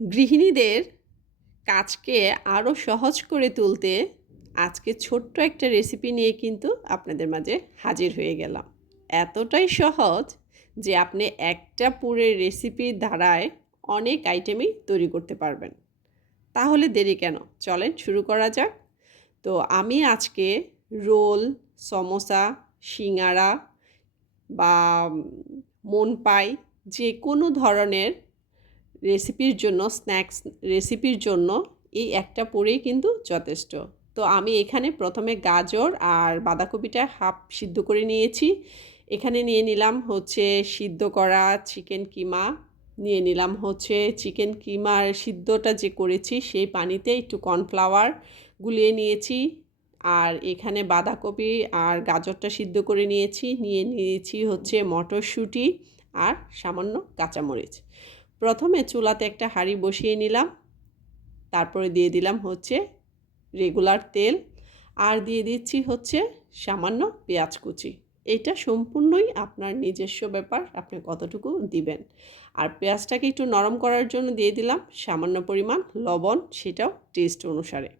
গৃহিণীদের কাজকে আরও সহজ করে তুলতে আজকে ছোট্ট একটা রেসিপি নিয়ে কিন্তু আপনাদের মাঝে হাজির হয়ে গেলাম। এতটাই সহজ যে আপনি একটা পুরের রেসিপির দ্বারায় অনেক আইটেমই তৈরি করতে পারবেন। তাহলে দেরি কেন? চলেন শুরু করা যাক। তো আমি আজকে রোল, সমোসা, সিঙ্গারা বা মনপাই যেকোনো ধরনের রেসিপির জন্য স্ন্যাক্স রেসিপির জন্য এই একটা পুরেই কিন্তু যথেষ্ট। তো আমি এখানে প্রথমে গাজর আর বাঁধাকপিটা হাফ সিদ্ধ করে নিয়েছি। এখানে নিয়ে নিলাম হচ্ছে সিদ্ধ করা চিকেন কিমা, নিয়ে নিলাম হচ্ছে চিকেন কিমার সিদ্ধটা যে করেছি সেই পানিতে একটু কর্নফ্লাওয়ার গুলিয়ে নিয়েছি। আর এখানে বাঁধাকপি আর গাজরটা সিদ্ধ করে নিয়েছি, নিয়ে নিয়েছি হচ্ছে মটরশুঁটি আর সামান্য কাঁচামরিচ। প্রথমে চুলাতে একটা হাঁড়ি বসিয়ে নিলাম, তারপরে দিয়ে দিলাম হচ্ছে রেগুলার তেল, আর দিয়ে দিচ্ছি হচ্ছে সামান্য পেঁয়াজ কুচি। এটা সম্পূর্ণই আপনার নিজস্ব ব্যাপার, আপনি কতটুকু দিবেন। আর পেঁয়াজটাকে একটু নরম করার জন্য দিয়ে দিলাম সামান্য পরিমাণ লবণ, সেটাও টেস্ট অনুসারে।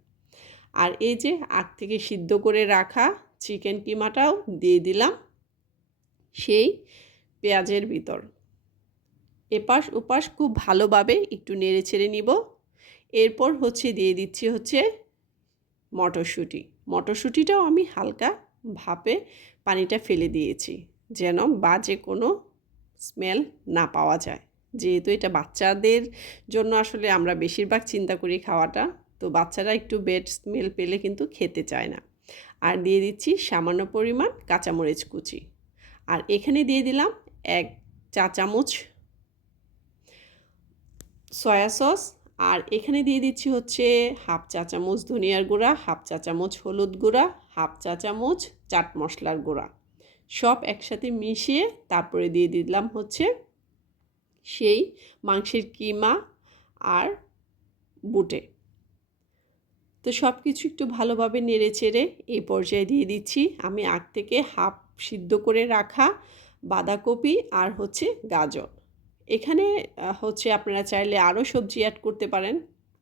আর এই যে আগ থেকে সিদ্ধ করে রাখা চিকেন কিমাটাও দিয়ে দিলাম সেই পেঁয়াজের ভিতর। এপাশ ওপাশ খুব ভালোভাবে একটু নেড়ে ছেড়ে নিব। এরপর হচ্ছে দিয়ে দিচ্ছি হচ্ছে মটরশুঁটি। মটরশুঁটিটাও আমি হালকা ভাপে পানিটা ফেলে দিয়েছি যেন বাজে কোনো স্মেল না পাওয়া যায়। যেহেতু এটা বাচ্চাদের জন্য আসলে আমরা বেশিরভাগ চিন্তা করি খাওয়াটা, তো বাচ্চারা একটু ব্যাড স্মেল পেলে কিন্তু খেতে চায় না। আর দিয়ে দিচ্ছি সামান্য পরিমাণ কাঁচামরিচ কুচি। আর এখানে দিয়ে দিলাম 1 চা চামচ সয়া সস। আর এখানে দিয়ে দিচ্ছি হচ্ছে হাফ চা চামচ ধনিয়ার গুঁড়া, হাফ চা চামচ হলুদ গুঁড়া, হাফ চা চামচ চাট মশলার গুঁড়া। সব একসাথে মিশিয়ে তারপরে দিয়ে দিলাম হচ্ছে সেই মাংসের কিমা আর বুটে। তো সব কিছু একটু ভালোভাবে নেড়ে চেড়ে এই পর্যায়ে দিয়ে দিচ্ছি আমি আগ থেকে হাফ সিদ্ধ করে রাখা বাঁধাকপি আর হচ্ছে গাজর। এখানে হচ্ছে আপনারা চাইলে আরও সবজি অ্যাড করতে পারেন।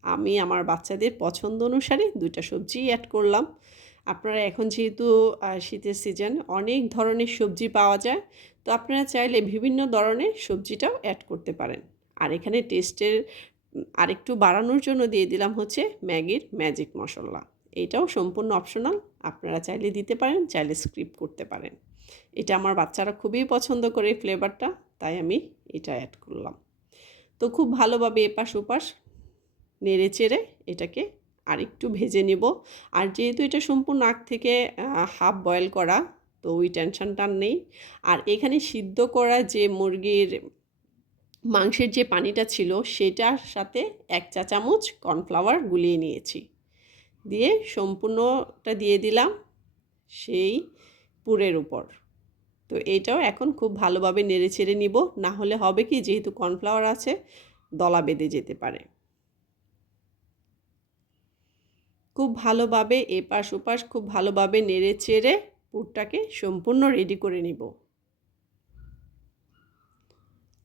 আমি আমার বাচ্চাদের পছন্দ অনুসারে 2টা সবজি অ্যাড করলাম। আপনারা এখন যেহেতু শীতের সিজন, অনেক ধরনের সবজি পাওয়া যায়, তো আপনারা চাইলে বিভিন্ন ধরনের সবজিটাও অ্যাড করতে পারেন। আর এখানে টেস্টের আরেকটু বাড়ানোর জন্য দিয়ে দিলাম হচ্ছে ম্যাগির ম্যাজিক মশলা। এটাও সম্পূর্ণ অপশনাল, আপনারা চাইলে দিতে পারেন, চাইলে স্কিপ করতে পারেন। এটা আমার বাচ্চারা খুবই পছন্দ করে ফ্লেভারটা, তাই আমি এটা অ্যাড করলাম। তো খুব ভালোভাবে এপাশ ওপাশ নেড়ে চেড়ে এটাকে আরেকটু ভেজে নিব। আর যেহেতু এটা সম্পূর্ণ আগ থেকে হাফ বয়েল করা, তো ওই টেনশনটা নেই। আর এখানে সিদ্ধ করা যে মুরগির মাংসের যে পানিটা ছিল সেটার সাথে 1 চা চামচ কর্নফ্লাওয়ার গুলিয়ে নিয়েছি, দিয়ে সম্পূর্ণটা দিয়ে দিলাম সেই পুরের উপর। তো এইটাও এখন খুব ভালোভাবে নেড়ে ছেড়ে নিব, না হলে হবে কি, যেহেতু কর্নফ্লাওয়ার আছে দলা বেঁধে যেতে পারে। খুব ভালোভাবে এপাশ ওপাশ খুব ভালোভাবে নেড়ে চেড়ে পুরটাকে সম্পূর্ণ রেডি করে নিব।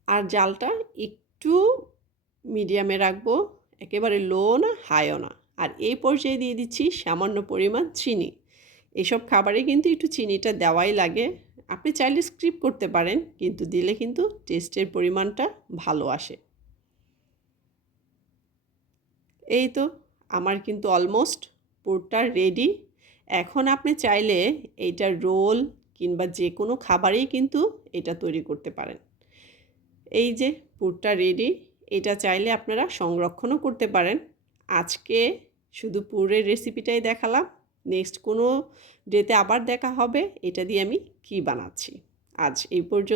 আর জালটা একটু মিডিয়ামে রাখবো, একেবারে লো না হাইও না। আর এই পর্যায়ে দিয়ে দিচ্ছি সামান্য পরিমাণ চিনি। এসব খাবারে কিন্তু একটু চিনিটা দেওয়াই লাগে। আপনি চাইলে স্কিপ করতে পারেন, কিন্তু দিলে কিন্তু টেস্টের পরিমাণটা ভালো আসে। এই তো আমার কিন্তু অলমোস্ট পুরটা রেডি। এখন আপনি চাইলে এইটা রোল কিংবা যে কোনো খাবারেই কিন্তু এটা তৈরি করতে পারেন। এই যে পুরটা রেডি, এটা চাইলে আপনারা সংরক্ষণও করতে পারেন। আজকে শুধু পুরের রেসিপিটাই দেখালাম, নেক্সট কোনো ডেতে আবার দেখা হবে এটা দিয়ে আমি কী বানাচ্ছি। আজ এই পর্যন্ত।